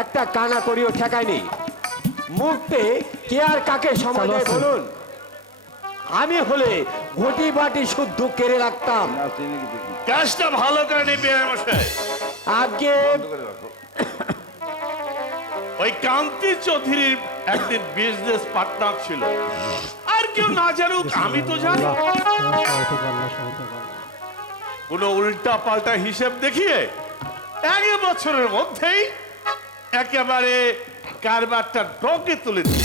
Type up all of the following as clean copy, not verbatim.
একটা কানা করিও ঠেকায়নি। মুহূর্তে কে আর কাকে সময় দেয় বলুন? আমি হলে ঘটি বাটি শুদ্ধ কেড়ে রাখতাম। কাজটা ভালো করে নিবি মশাই। আগে ওই কান্তি চৌধুরীর একদিন বিজনেস পার্টনার ছিল, আর কেউ না জানুক আমি তো জানি। কোন উল্টা পাল্টা হিসেব দেখিয়ে 1 বছরের মধ্যেই একেবারে কারবারটা ডগে তুলে দিই।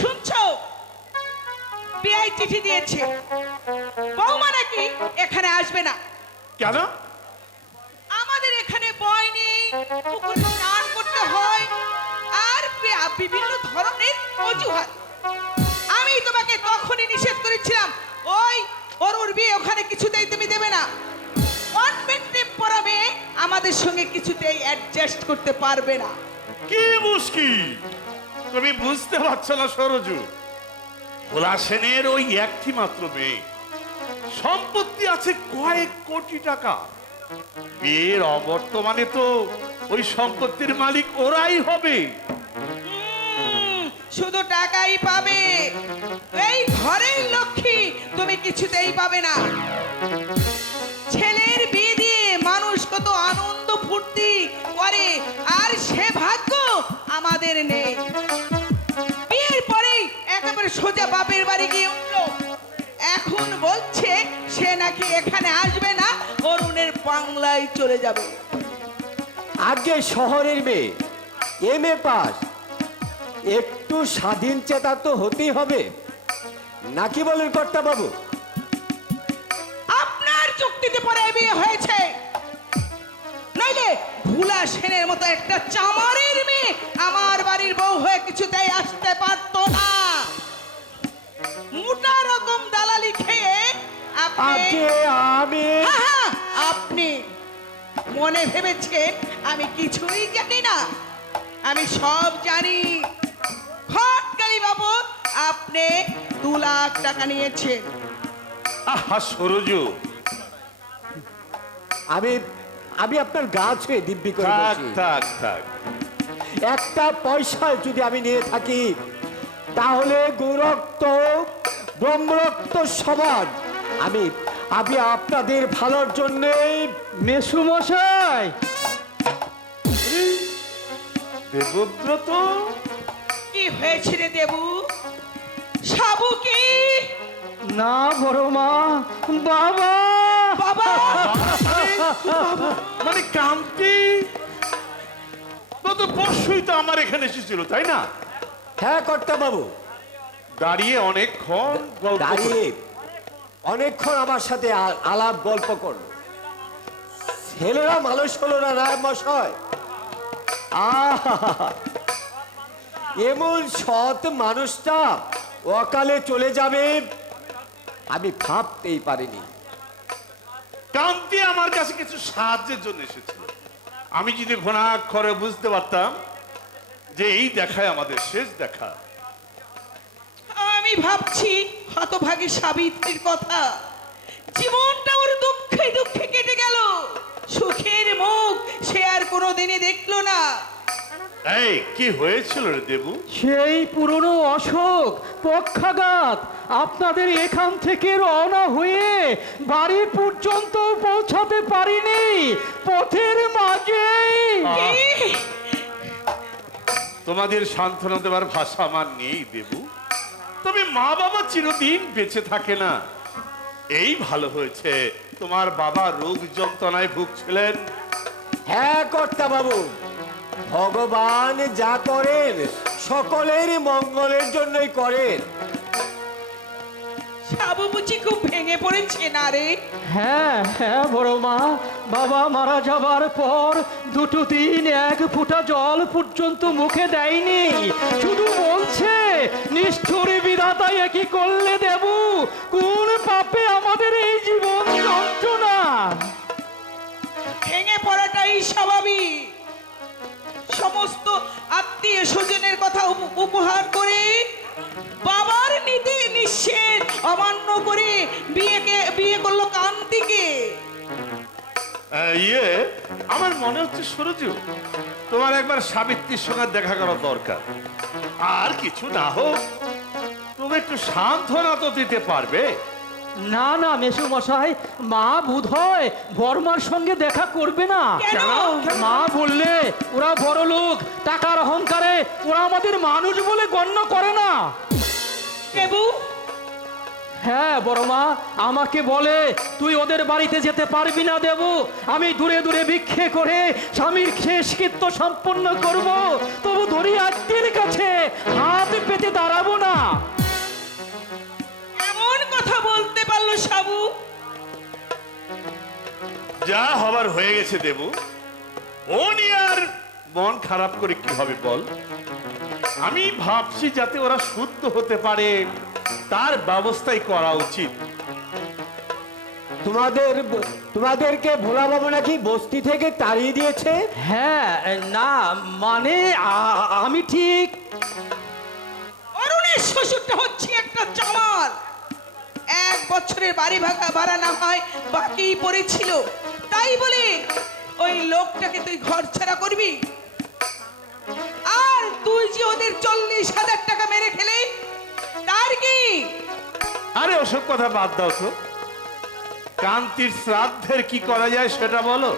শুনছো? বিআই চিঠি দিয়েছে, বৌমা নাকি এখানে আসবে না। কেন? আমাদের এখানে বয় নেই, পুকুরে স্নান করতে হয়, আর বিভিন্ন ধরনের অজুহাত। আমি তোমাকে তখনই নিষেধ করেছিলাম, ওই অরুর বিয়ে ওখানে কিছুতেই তুমি দেবে না। কনভেন্টে পড়া মেয়ে আমাদের সঙ্গে কিছুতেই অ্যাডজাস্ট করতে পারবে না। কি মুশকিল তুমি বুঝতে পারছো না সরজু? ভোলা সেনের ওই একটি মাত্র মেয়ে, সম্পত্তি আছে কয়েক কোটি টাকা। বিয়ের অবর্তমানে তো ওই সম্পত্তির মালিক ওরাই হবে। শুধু টাকাই পাবে, এই ঘরের লক্ষ্মী তুমি কিছুতেই পাবে না। ছেলের বিয়ে দিয়ে মানুষ কত আনন্দ ফুর্তি করে, আর সে ভাগ্য আমাদের নেই। বিয়ের পরেই একেবারে সোজা বাপের বাড়ি গিয়ে উঠলো। এখন বলছে সে নাকি এখানে আসবে না, অরুণের বাংলায় চলে যাবে। আগে শহরের মেয়ে, MA পাস, একটু স্বাধীন চেতা তো হতেই হবে, নাকি বলেন কর্তা বাবু? আপনার চুক্তিতে পরে বিয়ে হয়েছে, নইলে ভোলা সেনের মতো একটা চামারের মেয়ে আমার বাড়ির বউ হয়ে কিছুতেই আসতে পারতো না। মোটা রকম দালালি খেয়ে আপনি মনে ভেবেছেন আমি কিছুই জানি না? আমি সব জানি। খটকালি বাবু আপনি 2 লাখ টাকা নিয়েছেন। আহা সরজু, আমি আপনার গা ছুঁয়ে দিব্যি করে থাক বলছি, থাক থাক। একটা পয়সা যদি আমি নিয়ে থাকি তাহলে গৌরক্ত ব্রহ্মরক্ত সমান আমি আপনাদের ভালোর জন্য। মেসুমশাই, দেবব্রত, কি হয়েছে রে দেবু? সাবু কি? না বড় মা, বাবা বাবা মানে কান্তি তো পরশুই তো আমার এখানে এসেছিল, তাই না? হ্যাঁ কর্তা বাবু, দাঁড়িয়ে অনেকক্ষণ গল্প দাঁড়িয়ে অনেকক্ষণ আমার সাথে আলাপ গল্প করলো। ছেলেরা মানুষ হলো না রায় মশাই। এমন সৎ মানুষটা অকালে চলে যাবে আমি ভাবতেই পারিনি। কান্তি আমার কাছে কিছু সাহায্যের জন্য এসেছিল। আমি যদি ঘনাক্ষরে বুঝতে পারতাম যে এই দেখায় আমাদের শেষ দেখা। আমি ভাবছি হতভাগী সাবিত্রীর কথা। জীবনটা ওর দুঃখে দুঃখে কেটে গেল, সুখের মুখ সে আর কোনোদিনই দেখলো না। এই কি হয়েছিল রে দেবু? সেই পুরনো অশোক পক্ষাঘাত আপনাদের এখান থেকে রওনা হয়ে বাড়ি পর্যন্ত পৌঁছাতে পারিনি, পথের মাঝে। তোমাদের সান্ত্বনা দেওয়ার ভাষা আমার নেই দেবু। তবে মা বাবা চিরদিন বেঁচে থাকে না। এই ভালো হয়েছে তোমার বাবা রোগ যন্ত্রণায় ভুগছিলেন। হ্যাঁ কর্তা বাবু, ভগবান যা করেন সকলের মঙ্গলের জন্যই করেন। সাবু বুঝি খুব ভেঙে পড়েছে না রে? হ্যাঁ হ্যাঁ বড় মা, বাবা মারা যাবার পর 2 দিন 1 ফোঁটা জল পর্যন্ত মুখে দেয়নি, শুধু বলছে নিষ্ঠুর বিধাতা একই করলে দেবু, কোন পাপে আমাদের এই জীবন যন্ত্রণা। ভেঙে পড়াটাই স্বাভাবিক। সমস্ত আত্মীয় স্বজনের কথা উপহার করে বাবার নীতি নিষেধ অমান্য করে বিয়ে করলো কান্তিকে। আমার মনে হচ্ছে সরজু তোমার একবার সাবিত্রীর সঙ্গে দেখা করা দরকার। আর কিছু না হোক, তুমি একটু সান্ত্বনা তো দিতে পারবে। না না মেসো মশাই, মা বোধ হয় বর্মার সঙ্গে দেখা করবে না। কেন? মা বললে ওরা বড় লোক, টাকার অহংকারে ওরা আমাদের মানুষ বলে গণ্য করে না। দেবু, হ্যাঁ বড় মা, আমাকে বলে তুই ওদের বাড়িতে যেতে পারবি না দেবু। আমি দূরে দূরে ভিক্ষে করে স্বামীর শেষকৃত্য সম্পন্ন করব, তবু ধরি আত্মীর কাছে হাত পেতে দাঁড়াবো না। এমন কথা বলতে পারলো সাবু? যা হবার হয়ে গেছে দেবু, ও নিয়ে আর মন খারাপ করে কি হবে বল। আমি ভাবছি যাতে ওরা শুদ্ধ হতে পারে তার ব্যবস্থাই করা উচিত। তোমাদেরকে ভোলা বাবু নাকি বস্তি থেকে তাড়িয়ে দিয়েছে? হ্যাঁ, না মানে আমি ঠিক অরুণের শ্বশুরটা হচ্ছে একটা চামার। 1 বছরের বাড়ি ভাড়া না হয় বাকি পড়েছিল, তাই বলে ওই লোকটাকে তুই ঘর ছাড়া করবি? আর তুই যে ওদের 40,000 টাকা মেরে খেলে, তার কি? আরে ওসব কথা বাদ দাও তো, কান্তির শ্রাদ্ধের কি করা যায় সেটা বলো।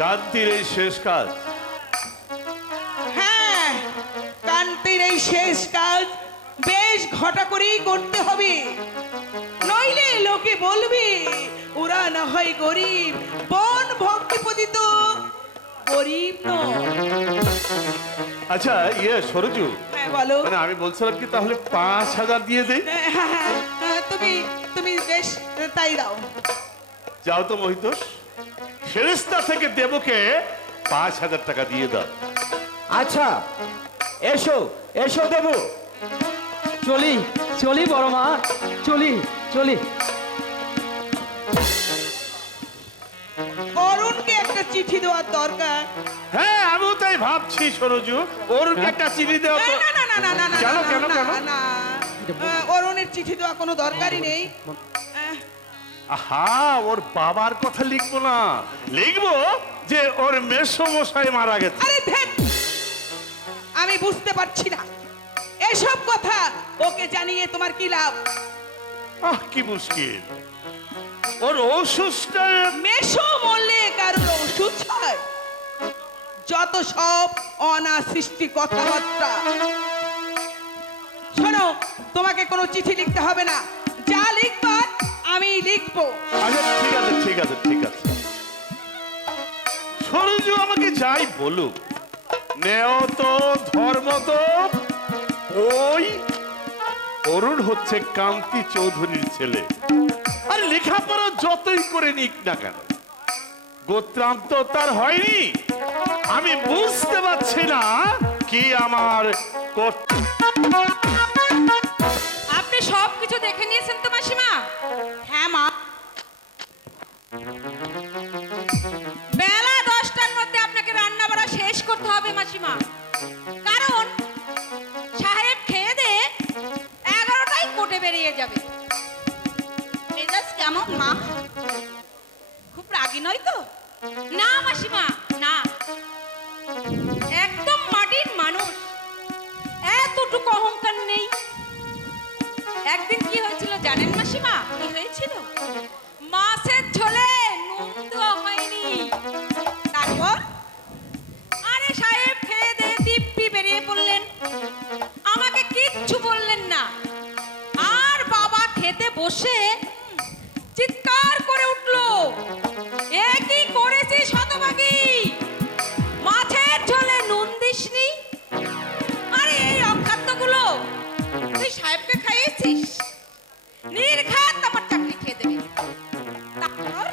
কান্তির এই শেষ কাজ। হ্যাঁ, কান্তির এই শেষ কাজ বেশ ঘটা করেই করতে হবে, নইলে লোকে বলবে ওরা না হয় গরিব, বন ভক্তিপতি তো গরিব নয়। আচ্ছা সরজু, হ্যাঁ বলো। মানে আমি বলছিলাম কি তাহলে 5,000 দিয়ে দেই? তুমি বেশ তাই দাও। যাও তো মহিতোষ, ফেরেশতা থেকে দেবকে 5,000 টাকা দিয়ে দাও। আচ্ছা, এসো এসো দেবু। চলি চলি বড় মা, চলি চলি। অরুণকে একটা চিঠি দেওয়ার দরকার। হ্যাঁ আমিও তাই ভাবছি সরজু, ওর একটা চিঠি দেওয়া তো। না না না না না না কেন, না, কেন, না, কেন? না। অরুণের চিঠি দেওয়া কোনো দরকারই নেই। আহা, ওর বাবার কথা লিখবো না, লিখবো যে ওর মেসমশাই মারা গেছে। আরে ধ্যাৎ, আমি বুঝতে পারছি না এসব কথা ওকে জানিয়ে তোমার কি লাভ? কি মুশকিল, ওর ওষুধটা। মেশো মরলে কারোর ওষুধ হয়? যত সব অনাসৃষ্টি কথাবার্তা। শোনো, তোমাকে কোনো চিঠি লিখতে হবে না, যা লিখবার আমি লিখবো। আচ্ছা ঠিক আছে ঠিক আছে ঠিক আছে, সরজু আমাকে যাই বলুক, নেও তো ধর্ম তো। ওই অরুণ হচ্ছে কান্তি চৌধুরীর ছেলে, আর লেখাপড়া যতই করে নিক না কেন, গোত্রান্ত তার হয়নি। আমি বুঝতে পারছি না কি আমার আপনি সবকিছু দেখে নিয়েছেন তো মাসিমা? হ্যাঁ মা। বেলা 10টার মধ্যে আপনাকে রান্না বাড়া শেষ করতে হবে মাসিমা, কারণ সাহেব খেয়ে দে 11টায় কোটে বেরিয়ে যাবে। মেজাজ কেমন মা? খুব রাগী নয় তো? না মাসিমা না, একদম মাটির মানুষ, এতটুকু অহংকার নেই। একদিন কি হয়েছিল জানেন মাসিমা? কি হয়েছিল? মাছের ঝোলে নুন দেওয়া হয়নি। তারপর আরে সাহেব খেয়ে দিয়ে দিব্যি বেরিয়ে পড়লেন, আমাকে কিচ্ছু বললেন না। আর বাবা খেতে বসে চিৎকার করে উঠলো, এ কি করেছিস হতভাগী, মাছের ঝোলে নুন দিসনি? আরে এই অখাদ্যগুলো তুই সাহেবকে খাইয়েছিস, নির্ঘাত আমার চাকরি খেয়ে দেবে। তারপর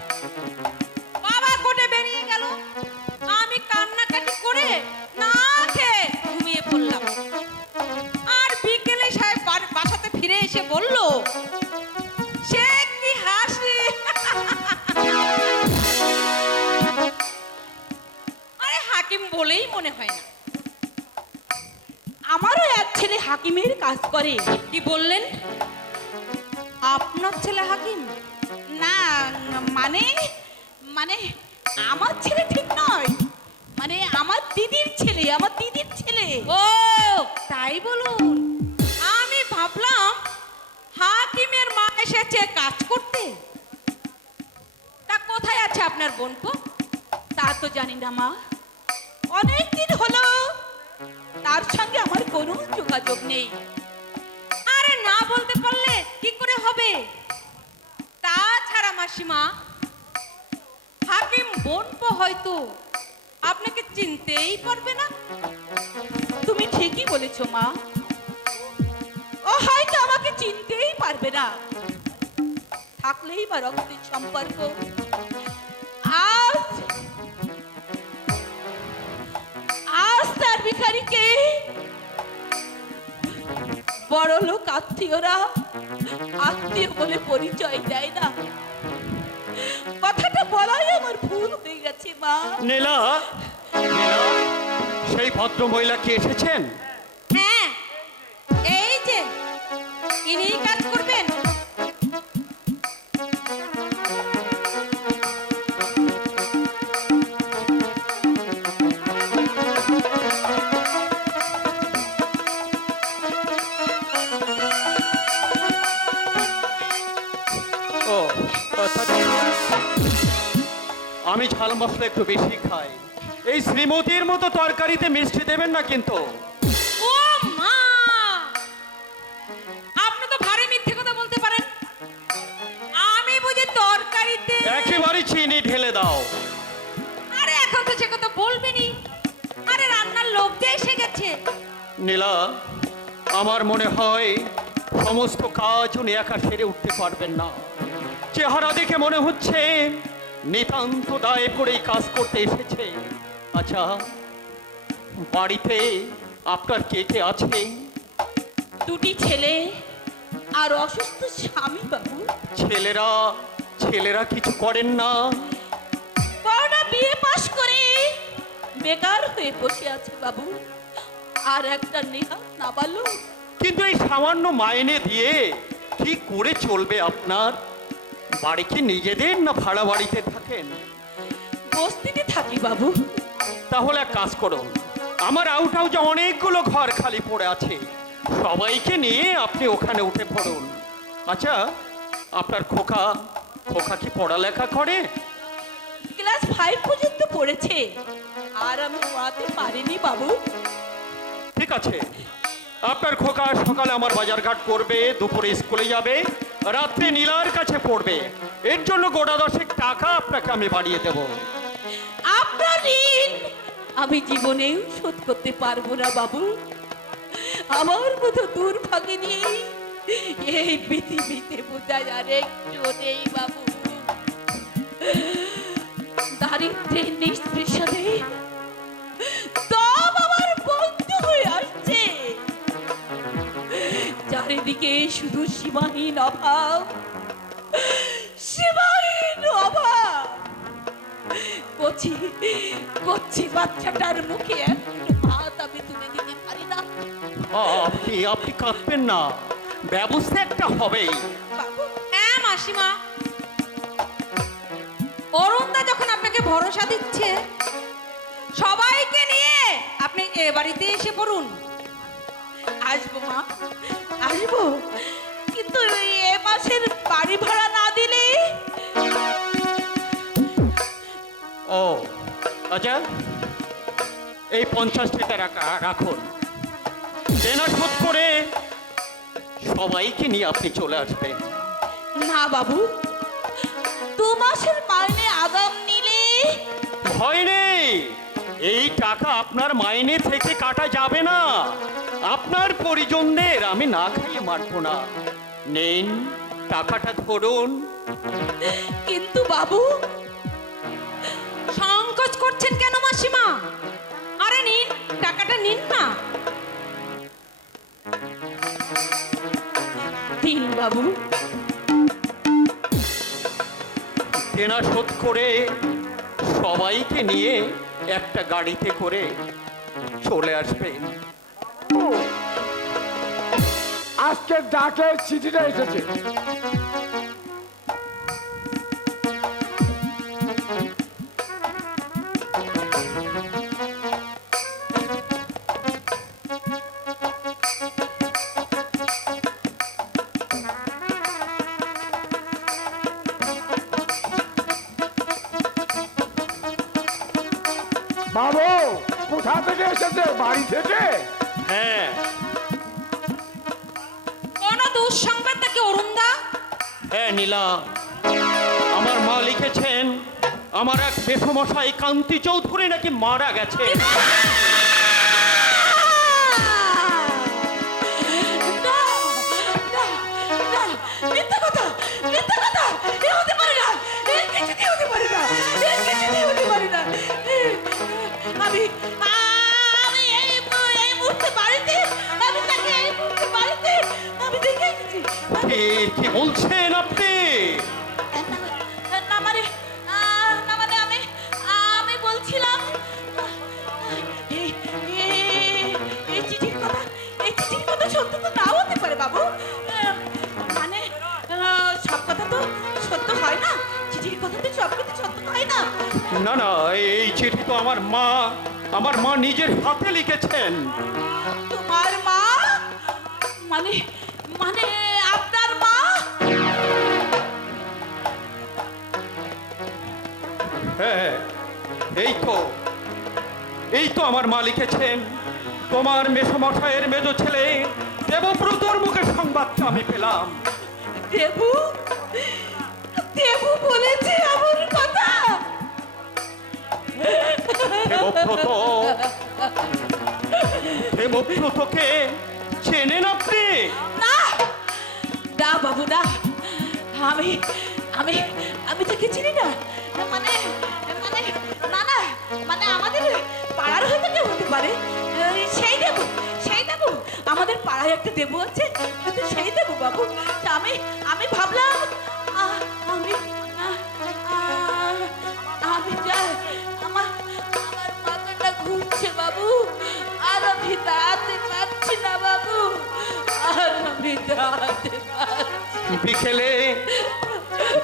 বাবা কোটে বেরিয়ে গেল, আমি কান্নাকাটি করে না খেয়ে ঘুমিয়ে পড়লাম। আর বিকেলে সাহেব বাসাতে ফিরে এসে বলল, সে কি হাসি। আরে হাকিম বলেই মনে হয় না। আমারও এক ছেলে হাকিমের কাজ করে। কি বললেন? আপনার ছেলে হাকিম? না মানে মানে আমার ছেলে ঠিক নয়, মানে আমার দিদির ছেলে। ও তাই বলুন, আমি ভাবলাম হাকিমের মা এসেছে কাজ করতে। তা কোথায় আছে আপনার বোনপো? তা তো জানি না মা, অনেক দিন হলো তার সঙ্গে আমার কোনো যোগাযোগ নেই। আরে না বলতে পারলে কি করে হবে? তাছাড়া মাসিমা, হাকিম বোনপো হয়তো আপনাকে চিনতেই পারবে না। তুমি ঠিকই বলেছো মা, ও হয়তো আমাকে চিনতেই পারবে না, থাকলেই বা রক্তের সম্পর্ক। আজ আজ তার ভিখারিকে বড় লোক আত্মীয়রা আত্মীয় বলে পরিচয় দেয় না। কথাটা বলাই আমার ভুল হয়ে গেছে মা। নীলা, নীলা, সেই ভদ্র মহিলা কি এসেছেন? হ্যাঁ, এই যে ইনিই কাজ করবেন। ও অর্থাৎ আমি ঝাল মশলা একটু বেশি খাই। এই শ্রীমতীর মতো তরকারিতে মিষ্টি দেবেন না কিন্তু। ও মা, আপনি তো ভারী মিথ্যে কথা বলতে পারেন। আমি বুঝি তরকারিতে। একেবারে চিনি ঢেলে দাও। আরে এখন তো সে কথা বলবেনি। আরে রান্নার লোক যে এসে গেছে। নীলা, আমার মনে হয় সমস্ত কাজ উনি একা সেরে উঠতে পারবেন না। চেহারা দেখে মনে হচ্ছে নিতান্ত দায়ে পড়েই কাজ করতে এসেছে। আচ্ছা, বাড়িতে আপনার কে কে আছে? দুটি ছেলে আর অসুস্থ স্বামী বাবু। ছেলেরা ছেলেরা কিছু করেন না? বড়টা বিয়ে পাশ করে বেকার হয়ে বসে আছে বাবু, আর একটা নেহাত নাবালক। কিন্তু এই সামান্য মাইনে দিয়ে কি করে চলবে আপনার? বাড়ি কি নিজেদের না ভাড়া বাড়িতে থাকেন? বস্তিতে থাকি বাবু। তাহলে এক কাজ করুন, আমার আউট হাউসে অনেকগুলো ঘর খালি পড়ে আছে, সবাইকে নিয়ে আপনি ওখানে উঠে পড়ুন। আচ্ছা, আপনার খোকা খোকা কি পড়ালেখা করে? ক্লাস 5 পর্যন্ত পড়েছে, আর আমি পড়াতে পারিনি বাবু। ঠিক আছে, আপনার খোকা সকালে আমার বাজারঘাট করবে, দুপুরে স্কুলে যাবে, রাত্রে নীলার কাছে পড়বে। এর জন্য গোটা 10 টাকা আপনাকে আমি বাড়িয়ে দেব। আপনার ঋণ আমি জীবনেও শোধ করতে পারবো না বাবু। আমার মতো দুর্ভাগ্য নিয়ে এই পৃথিবীতে বোঝায় আর একটু নেই বাবু। দারিদ্র্যের নিষ্পৃষণে দম আমার বন্ধ হয়ে আসছে। চারিদিকে শুধু সীমাহীন অভাব, সীমাহীন অভাব। কচি কচি বাচ্চাটার মুখে একটু ভাত আমি তুলে দিতে পারি না আপনি আপনি কাঁদবেন না, ব্যবস্থা একটা হবেই। বাবু। হ্যাঁ মাসিমা, অরুণদা যখন আপনাকে ভরসা দিচ্ছে, সবাইকে নিয়ে আপনি এ বাড়িতে এসে পড়ুন। আসবো মা, আসবো, কিন্তু এ মাসের বাড়ি ভাড়া না দিলে। ও আচ্ছা, এই 50 টাকা রাখুন, দেনা শোধ করে সবাইকে নিয়ে আপনি চলে আসবেন। না বাবু, 2 মাসের মাইনে আগাম নিলে। ভয় নেই, এই টাকা আপনার মাইনে থেকে কাটা যাবে না। আপনার পরিজনদের আমি না খাইয়ে মারবো না। নিন, টাকাটা ধরুন। কিন্তু বাবু, সংকোচ করছেন কেন মাসিমা? আরে নিন, টাকাটা নিন না। দিন বাবু। দেনা শোধ করে সবাইকে নিয়ে একটা গাড়িতে করে চলে আসবেন। আজকের ডাকের চিঠিটা এসেছে। বাবু কোথা থেকে এসেছে? বাড়ি থেকে? হ্যাঁ কোন দুঃসংবাদ নাকি অরুণদা? হ্যাঁ নীলা, আমার মা লিখেছেন আমার এক বেশমশাই কান্তি চৌধুরী নাকি মারা গেছে। না, না, না, মিথ্যা কথা, মিথ্যা কথা, এ হতে পারে না, এ কিছুতেই হতে পারে না, এ কিছুতেই হতে পারে না। আমি আমি এই মুহূর্তে বাড়িতে, আমি তাকে এই মুহূর্তে বাড়িতে আমি দেখে এসেছি। কি বলছেন আপনি? না মানে না মানে আমি বলছিলাম এই এই চিঠির কথা সত্য তো নাও হতে পারে বাবু। মানে সব কথা তো সত্য হয় না, চিঠির কথা তো সব কথা সত্য হয় না। না না, এই চিঠি তো আমার মা নিজের হাতে লিখেছেন। তোমার মা? মানে মানে আপনার মা? হ্যাঁ, এই তো আমার মা লিখেছেন। তোমার মেসমশাইয়ের মেজ ছেলে দেবব্রতর মুখে সংবাদটা আমি পেলাম। দেবু দেবু বলেছে আমার কথা? দেবব্রতকে চেনেন আপনি? না না বাবু না, আমি আমি আমি তাকে চিনি না। মানে মানে না না মানে আমাদের পাড়ার হয়তো কেউ হতে পারে। সেই দেবু আমাদের পাড়ায় একটা দেবু আছে, হয়তো সেই দেবু বাবু। তা আমি ভাবলাম আমি আমি যাই, আমার মাথাটা ঘুরছে বাবু, আর আমি দাঁড়াতে পারছি না বাবু, আর আমি দাঁড়াতে পারছি।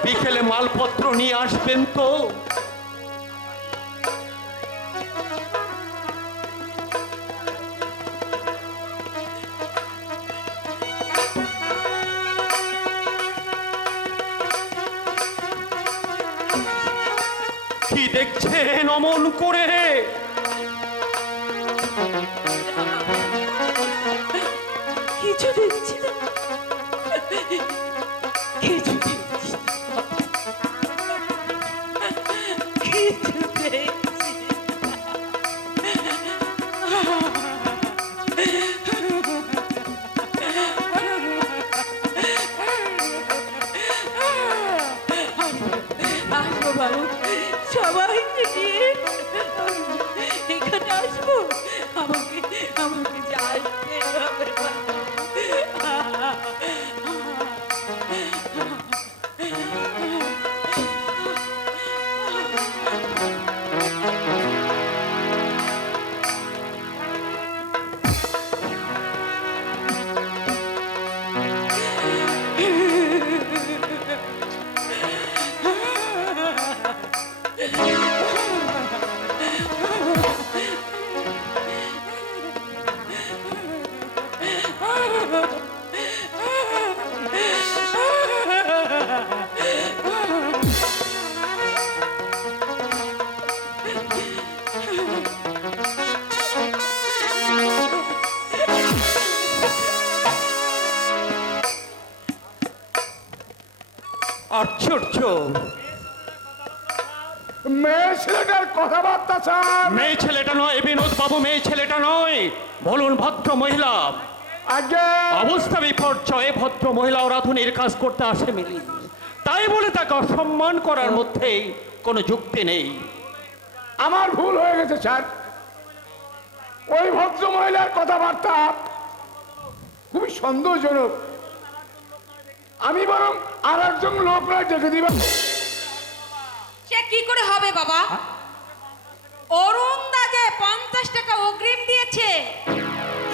বিকেলে মালপত্র নিয়ে আসবেন তো? কি দেখছেন অমন করে? কিছু দেখছি না, কিছু দেখছি না, কিছু দেখছি না। আসবো বাবু, সবাই নিয়ে এখানে আসবো, আমাকে আমাকে যাইতে হবে বাবু। আশ্চর্য! মেয়ে ছেলেটার কথাবার্তা স্যার। মেয়ে ছেলেটা নয় বিনোদ বাবু, মেয়ে ছেলেটা নয়। বলুন ভদ্র মহিলা। আগে অবস্থা বিপর্যয়ে ভদ্র মহিলা রাধুনির কাজ করতে আসে মিলি, তাই বলে তাকে অসম্মান করার মধ্যে কোনো যুক্তি নেই। আমার ভুল হয়ে গেছে স্যার। ওই ভদ্র মহিলার কথাবার্তা খুবই সন্দেহজনক। আমি বরং আর একজন লোকরা ডেকে দিব। সে কি করে হবে বাবা? অরুণদা যে 50 টাকা অগ্রিম দিয়েছে।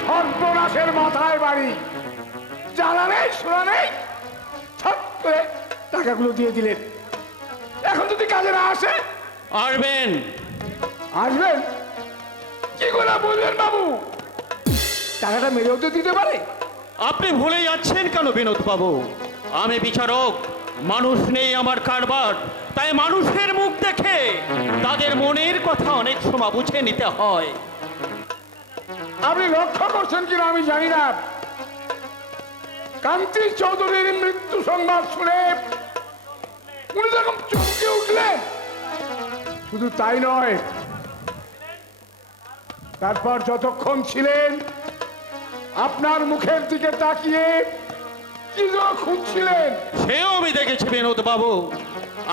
সর্বনাশের মাথায় বাড়ি, জ্বালা নেই শোনা নেই, ছট করে টাকাগুলো দিয়ে দিলেন। এখন যদি কাজে না আসে? আসবেন। আসবেন কি করে বলবেন বাবু? টাকাটা মেরেও তো দিতে পারে। আপনি ভুলে যাচ্ছেন কেন বিনোদ বাবু? আমি বিচারক, মানুষ নেই আমার কারবার, তাই মানুষের মুখ দেখে তাদের মনের কথা অনেক সময় বুঝে নিতে হয়। আপনি লক্ষ্য করছেন কিনা আমি জানি না, কান্তি চৌধুরীর মৃত্যু সংবাদ শুনে উনি যখন চমকে উঠলেন, শুধু তাই নয়, তারপর যতক্ষণ ছিলেন আপনার মুখের দিকে তাকিয়ে কি যেন খুঁজছিলেন। সেও আমি দেখেছি বিনোদ বাবু।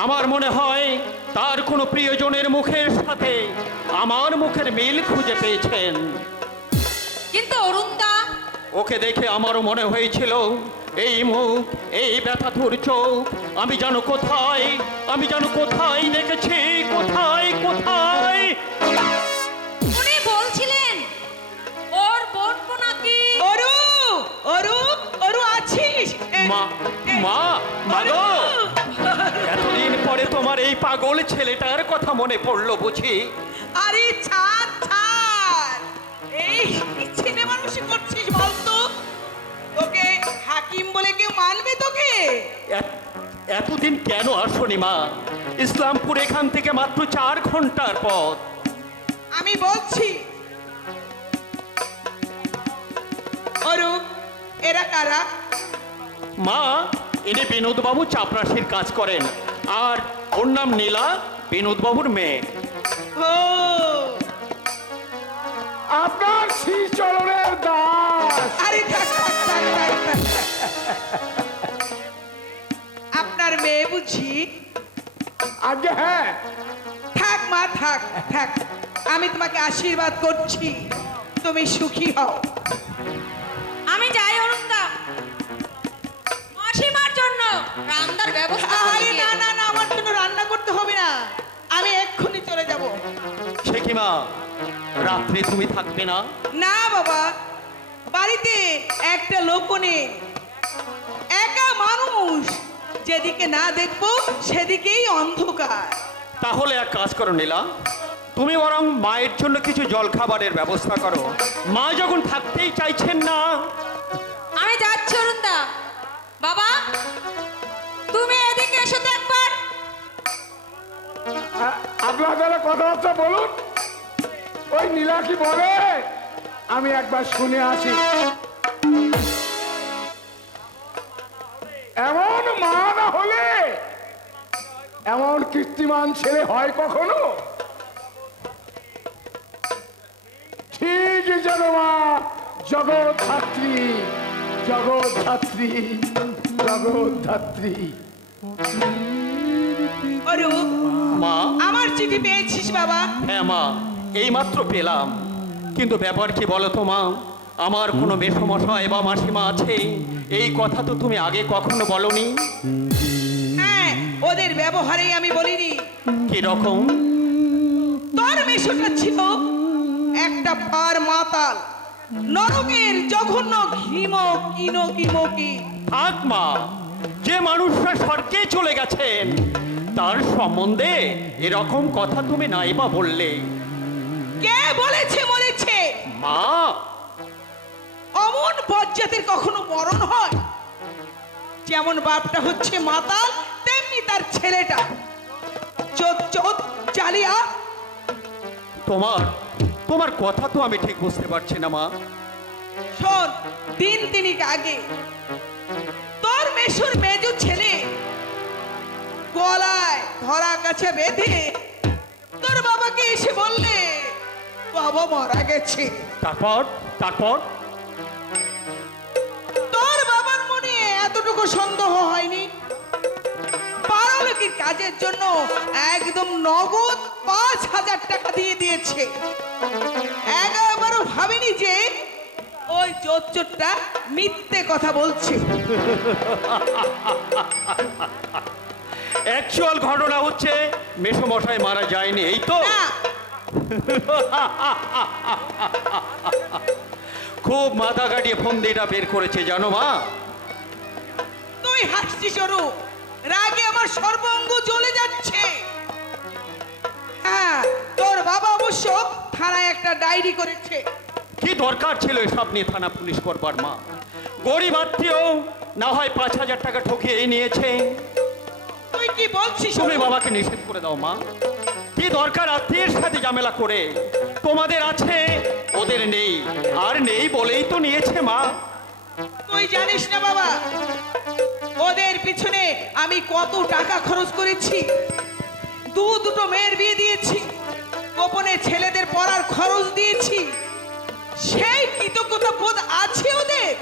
আমার মনে হয় তার কোনো প্রিয়জনের মুখের সাথে আমার মুখের মিল খুঁজে পেয়েছেন। কিন্তু অরুণদা, ওকে দেখে আমারও মনে হয়েছিল এই মুখ, এই ব্যথাতুর চোখ আমি যেন কোথায় দেখেছি, কোথায়। উনি বলছিলেন ওর বোন নাকি। অরু আছিস? মা গো, এতদিন পরে তোমার এই পাগল ছেলেটার কথা মনে পড়লো বুঝি? আরে ছাড়, এই ছেলে মানুষই করছিস বলতো? তোকে হাকিম বলে কেউ মানবে তোকে? এতদিন কেন আসনি মা? ইসলামপুর এখান থেকে মাত্র 4 ঘন্টার পথ। আমি বলছি অরু, এরা কারা? মা, ইনি বিনোদ বাবু চাপরাশির কাজ করেন, আর ওর নাম নীলা, বিনোদ বাবুর মেয়ে। ও, আপনার শ্রীচরণের দাস। আরে থাক। আপনার মেয়ে বুঝি? আগে হ্যাঁ, থাক মা, থাক। আমি তোমাকে আশীর্বাদ করছি, তুমি সুখী হও। আমি যাই অরুণদা, মাসিমার জন্য রান্নার ব্যবস্থা আরে করে দিও। না, আমার জন্য রান্না করতে হবে না, আমি এক্ষুনি চলে যাব। সে কি মা, রাত্রে তুমি থাকবে না? না বাবা, বাড়িতে একটা লোক নেই, একা মানুষ, যেদিকে না দেখবো সেদিকেই অন্ধকার। তাহলে এক কাজ করো নীলা, তুমি বরং মায়ের জন্য কিছু জলখাবারের ব্যবস্থা করো। মা যখন থাকতেই চাইছেন না। আমি যাচ্ছি অরুণদা। বাবা, তুমি এদিকে এসো তো একবার। আপনারা কথাবার্তা বলুন, ওই নীলা কি বলে আমি একবার শুনে আসি। এমন মা না হলে এমন কীর্তিমান ছেলে হয় কখনো? ঠিক যেন মা জগৎধাত্রী। অরু, মা, আমার চিঠি পেয়েছিস বাবা? হ্যাঁ মা, এইমাত্র পেলাম। কিন্তু ব্যাপার কি বলো তো মা, আমার কোনো মেসমশাই বা মাসিমা আছে, এই কথা তো তুমি আগে কখনো বলনি। হ্যাঁ, ওদের ব্যবহারেই আমি বলিনি। কি রকম? তোর মেশোটা ছিল একটা পার মাতাল, নরকের জঘন্য কিনো। থাক মা, যে মানুষরা স্বর্গে চলে গেছেন তার সম্বন্ধে এরকম কথা তুমি নাই বা বললে। কে বলেছে মরেছে? মা, অমন বজ্জাতের কখনো মরণ হয়? যেমন বাপটা হচ্ছে মাতাল, তেমনি তার ছেলেটা চোদ চালিয়া। তোমার কথা তো আমি ঠিক বুঝতে পারছি না মা। শোন, দিন তিনিক আগে তোর মেশুর মেজো ছেলে গলায় ধরা কাছে বেঁধে তোর বাবাকে এসে বললে বাবা মারা গেছে। তারপর তোর বাবার মনে এতটুকু সন্দেহ হয়নি? পারলৌকিক কাজের জন্য একদম নগদ 5,000 টাকা দিয়ে দিয়েছে। একবারও ভাবেনি যে ওই চোরটা মিথ্যে কথা বলছে। অ্যাকচুয়াল ঘটনা হচ্ছে মেসমশাই মারা যায়নি, এই তো? না, খুব মাথা কাটিয়ে ফন্দিটা বের করেছে জানো মা। তুই হাসছিস অরু, রাগে আমার সর্বাঙ্গ জ্বলে যাচ্ছে। হ্যাঁ, তোর বাবা অবশ্য থানায় একটা ডায়েরি করেছে। কি দরকার ছিল এসব নিয়ে থানা পুলিশ করবার মা? গরিব আত্মীয় না হয় 5,000 টাকা ঠকিয়ে নিয়েছে, কি বলছিস তুমি অরু? বাবাকে নিষেধ করে দাও মা। কি দরকার আত্মীয়ের সাথে ঝামেলা করে? তোমাদের আছে, ওদের নেই, আর নেই বলেই তো নিয়েছে মা। তুই জানিস না বাবা, ওদের পিছনে আমি কত টাকা খরচ করেছি। দুটো মেয়ের বিয়ে দিয়েছি, গোপনে ছেলেদের পড়ার খরচ দিয়েছি। সেই কৃতজ্ঞতা বোধ আছে ওদের?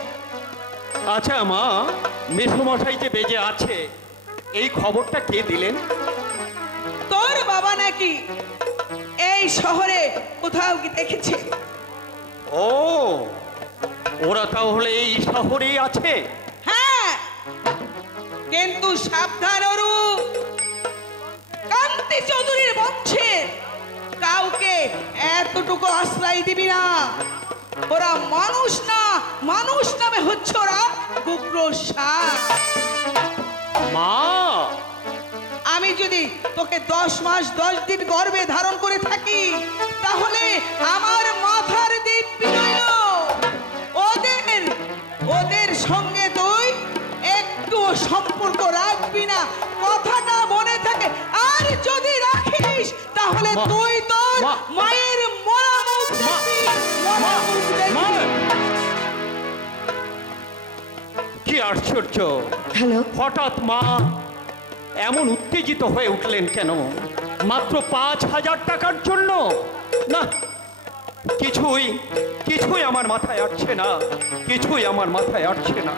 আচ্ছা মা, মেসমশাই যে বেজে আছে, এই খবরটা কে দিলেন? তোর বাবা নাকি এই শহরে কোথাও কি দেখেছে? ও, ওরা তাহলে এই শহরেই আছে? হ্যাঁ, কিন্তু সাবধান অরু, কান্তি চৌধুরীর বংশে কাউকে এতটুকু আশ্রয় দিবি না। ওরা মানুষ না, মানুষ নামে হচ্ছে ওরা কুকুর সাপ। মা, আমি যদি তোকে 10 মাস 10 দিন গর্ভে ধারণ করে থাকি, তাহলে আমার মাথার দিব্যি রইল। ওদের সঙ্গে তুই একটু সম্পর্ক রাখবি না, কথাটা মনে থাকে। আর যদি রাখিস, তাহলে মা, তুই তোর মা, মায়ের মরা মুখ দেখবি, মরা মুখ মা, দেখবি। কি আশ্চর্য! হ্যালো, হঠাৎ মা এমন উত্তেজিত হয়ে উঠলেন কেন? মাত্র 5,000 টাকার জন্য? না, কিছুই কিছুই আমার মাথায় আসছে না, কিছুই আমার মাথায় আসছে না।